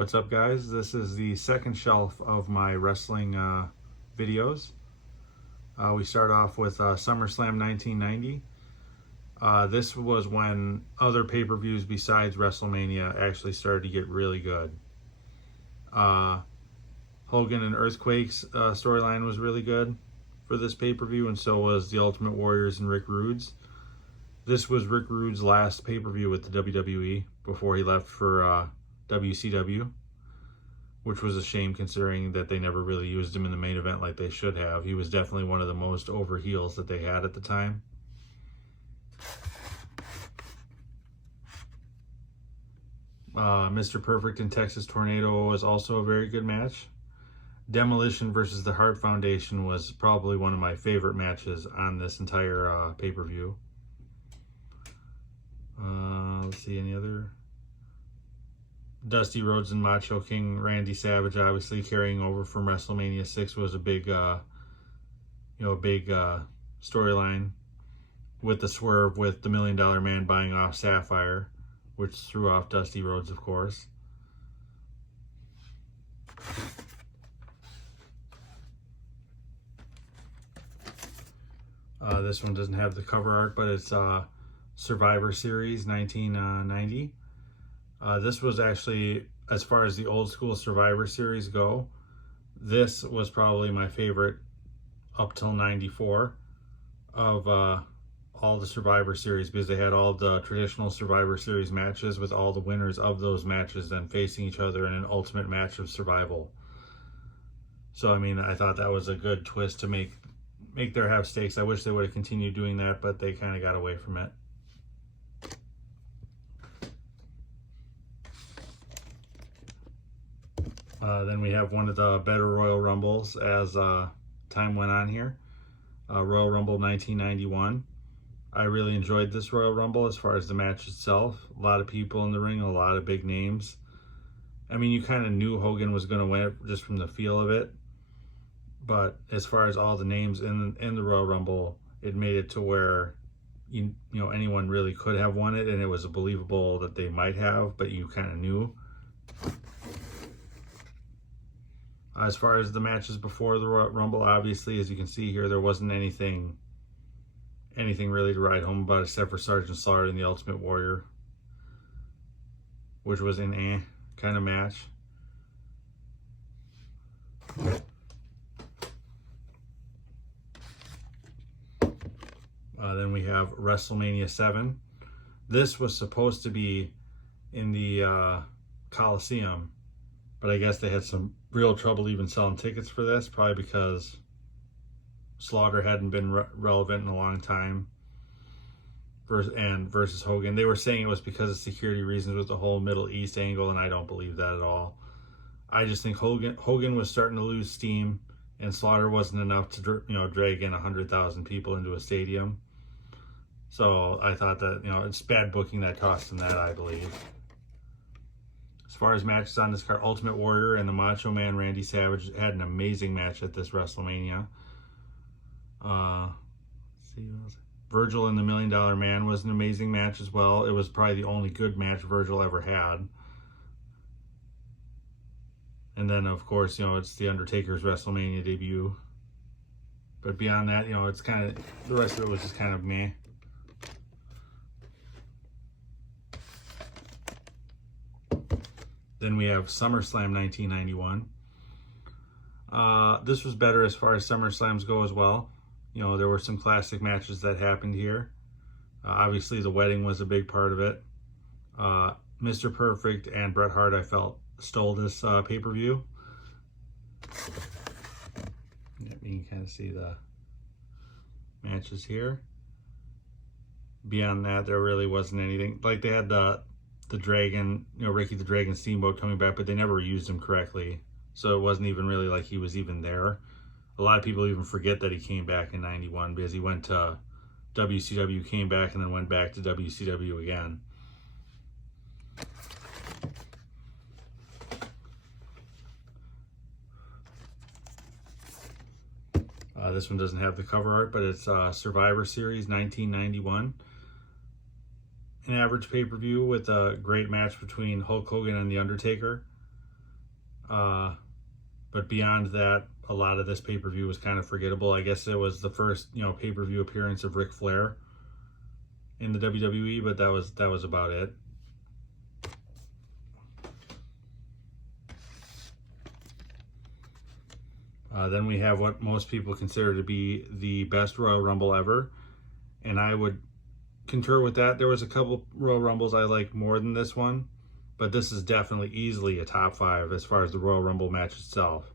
What's up, guys? This is the second shelf of my wrestling videos. We start off with SummerSlam 1990. This was when other pay-per-views besides WrestleMania actually started to get really good. Hogan and Earthquake's storyline was really good for this pay-per-view, and so was the Ultimate Warriors and Rick Rude's. This was Rick Rude's last pay-per-view with the WWE before he left for WCW, which was a shame considering that they never really used him in the main event like they should have. He was definitely one of the most over heels that they had at the time. Mr. Perfect and Texas Tornado was also a very good match. Demolition versus the Hart Foundation was probably one of my favorite matches on this entire pay-per-view. Let's see, any other? Dusty Rhodes and Macho King Randy Savage, obviously carrying over from WrestleMania 6, was a big, storyline, with the swerve with the $1 Million Man buying off Sapphire, which threw off Dusty Rhodes, of course. This one doesn't have the cover art, but it's Survivor Series 1990. This was actually, as far as the old school Survivor Series go, this was probably my favorite up till 94 of all the Survivor Series, because they had all the traditional Survivor Series matches with all the winners of those matches then facing each other in an ultimate match of survival. So, I mean, I thought that was a good twist to make there have stakes. I wish they would have continued doing that, but they kind of got away from it. Then we have one of the better Royal Rumbles as time went on here. Royal Rumble 1991. I really enjoyed this Royal Rumble as far as the match itself. A lot of people in the ring, a lot of big names. I mean, you kind of knew Hogan was going to win it just from the feel of it. But as far as all the names in the Royal Rumble, it made it to where you know anyone really could have won it, and it was believable that they might have, but you kind of knew. As far as the matches before the Royal Rumble, obviously, as you can see here, there wasn't anything really to write home about except for Sergeant Slaughter and the Ultimate Warrior, which was an kind of match. Then we have WrestleMania 7. This was supposed to be in the Coliseum, but I guess they had some real trouble even selling tickets for this, probably because Slaughter hadn't been relevant in a long time. Versus Hogan. They were saying it was because of security reasons with the whole Middle East angle, and I don't believe that at all. I just think Hogan was starting to lose steam, and Slaughter wasn't enough to drag in 100,000 people into a stadium. So I thought that it's bad booking that cost him that, I believe. As far as matches on this card, Ultimate Warrior and the Macho Man Randy Savage had an amazing match at this WrestleMania. Let's see what else. Virgil and the $1 Million Man was an amazing match as well. It was probably the only good match Virgil ever had. And then, of course, it's the Undertaker's WrestleMania debut. But beyond that, it's kind of, the rest of it was just kind of meh. Then we have SummerSlam 1991. This was better as far as SummerSlams go as well. There were some classic matches that happened here. Obviously, the wedding was a big part of it. Mr. Perfect and Bret Hart, I felt, stole this pay-per-view. You can kind of see the matches here. Beyond that, there really wasn't anything. Like, they had the Dragon, Ricky the Dragon Steamboat coming back, but they never used him correctly. So it wasn't even really like he was even there. A lot of people even forget that he came back in 91 because he went to WCW, came back, and then went back to WCW again. This one doesn't have the cover art, but it's Survivor Series 1991. An average pay-per-view with a great match between Hulk Hogan and The Undertaker. But beyond that, a lot of this pay-per-view was kind of forgettable. I guess it was the first, pay-per-view appearance of Ric Flair in the WWE, but that was about it. Then we have what most people consider to be the best Royal Rumble ever, and I would concur with that. There was a couple Royal Rumbles I like more than this one, but this is definitely easily a top 5 as far as the Royal Rumble match itself.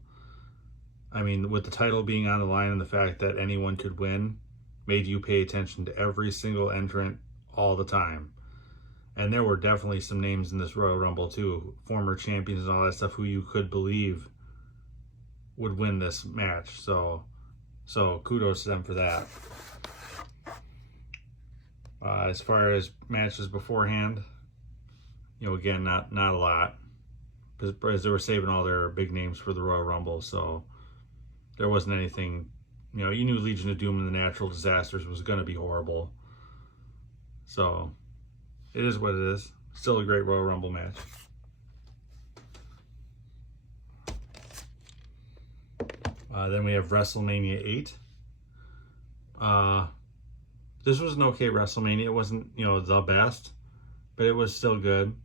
I mean, with the title being on the line and the fact that anyone could win, made you pay attention to every single entrant all the time. And there were definitely some names in this Royal Rumble too, former champions and all that stuff, who you could believe would win this match. So kudos to them for that. As far as matches beforehand, again, not a lot, because they were saving all their big names for the Royal Rumble, so there wasn't anything. You knew Legion of Doom and the Natural Disasters was going to be horrible. So it is what it is. Still a great Royal Rumble match. Then we have WrestleMania 8. This was an okay WrestleMania. It wasn't, the best, but it was still good.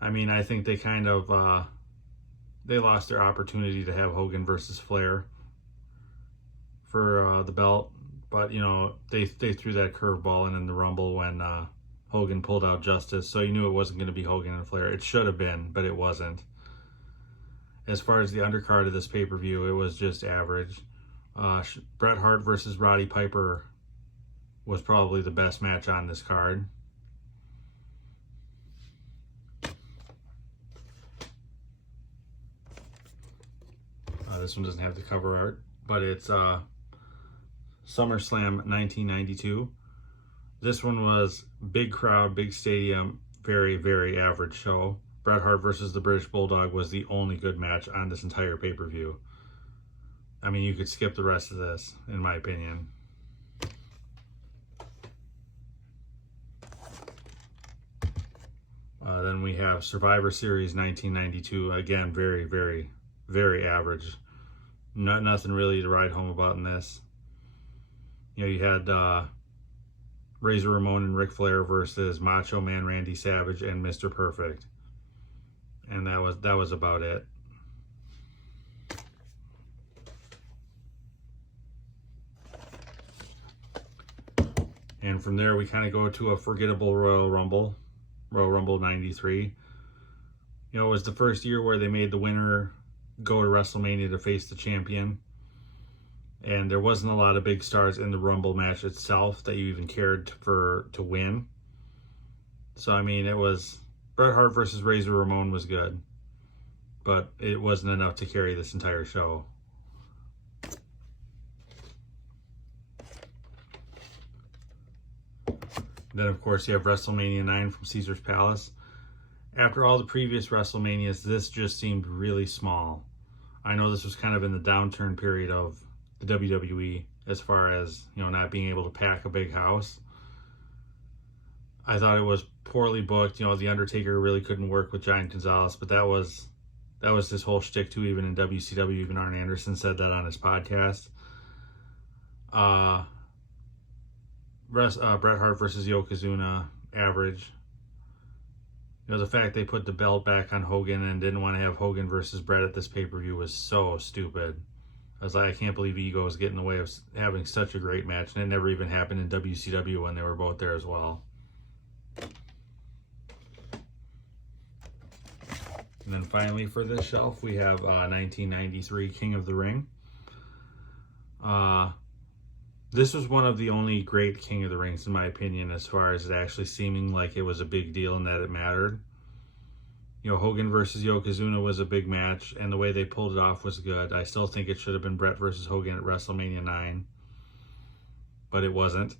I mean, I think they kind of, they lost their opportunity to have Hogan versus Flair for the belt. But, they threw that curveball in the Rumble when Hogan pulled out Justice. So you knew it wasn't going to be Hogan and Flair. It should have been, but it wasn't. As far as the undercard of this pay-per-view, it was just average. Bret Hart versus Roddy Piper was probably the best match on this card. This one doesn't have the cover art, but it's SummerSlam 1992. This one was big crowd, big stadium, very, very average show. Bret Hart versus the British Bulldog was the only good match on this entire pay-per-view. I mean, you could skip the rest of this, in my opinion. Then we have Survivor Series 1992. Again, very, very, very average. Nothing really to write home about in this. You had Razor Ramon and Ric Flair versus Macho Man Randy Savage and Mr. Perfect. And that was about it. And from there, we kind of go to a forgettable Royal Rumble 93. It was the first year where they made the winner go to WrestleMania to face the champion. And there wasn't a lot of big stars in the Rumble match itself that you even cared to win. So, I mean, it was Bret Hart versus Razor Ramon was good, but it wasn't enough to carry this entire show. Then, of course, you have WrestleMania IX from Caesar's Palace. After all the previous WrestleManias, this just seemed really small. I know this was kind of in the downturn period of the WWE as far as, not being able to pack a big house. I thought it was poorly booked. The Undertaker really couldn't work with Giant Gonzalez, but that was his whole shtick too, even in WCW. Even Arn Anderson said that on his podcast. Bret Hart versus Yokozuna, average. The fact they put the belt back on Hogan and didn't want to have Hogan versus Bret at this pay-per-view was so stupid. I was like, I can't believe ego is getting in the way of having such a great match, and it never even happened in WCW when they were both there as well. And then finally for this shelf, we have 1993 King of the Ring. This was one of the only great King of the Rings, in my opinion, as far as it actually seeming like it was a big deal and that it mattered. Hogan versus Yokozuna was a big match, and the way they pulled it off was good. I still think it should have been Bret versus Hogan at WrestleMania IX, but it wasn't.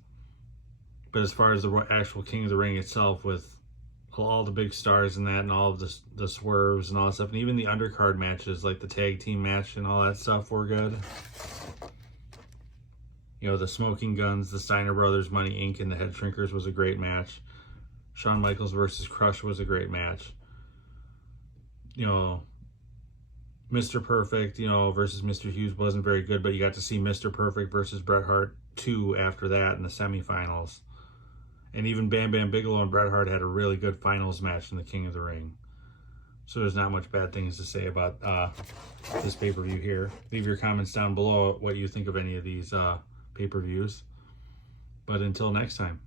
But as far as the actual King of the Ring itself, with all the big stars in that and all of the swerves and all that stuff, and even the undercard matches, like the tag team match and all that stuff, were good. The Smoking Guns, the Steiner Brothers, Money Inc., and the Head Shrinkers was a great match. Shawn Michaels versus Crush was a great match. Mr. Perfect, you know, versus Mr. Hughes wasn't very good, but you got to see Mr. Perfect versus Bret Hart 2 after that in the semifinals. And even Bam Bam Bigelow and Bret Hart had a really good finals match in the King of the Ring. So there's not much bad things to say about this pay-per-view here. Leave your comments down below what you think of any of these pay-per-views. But until next time.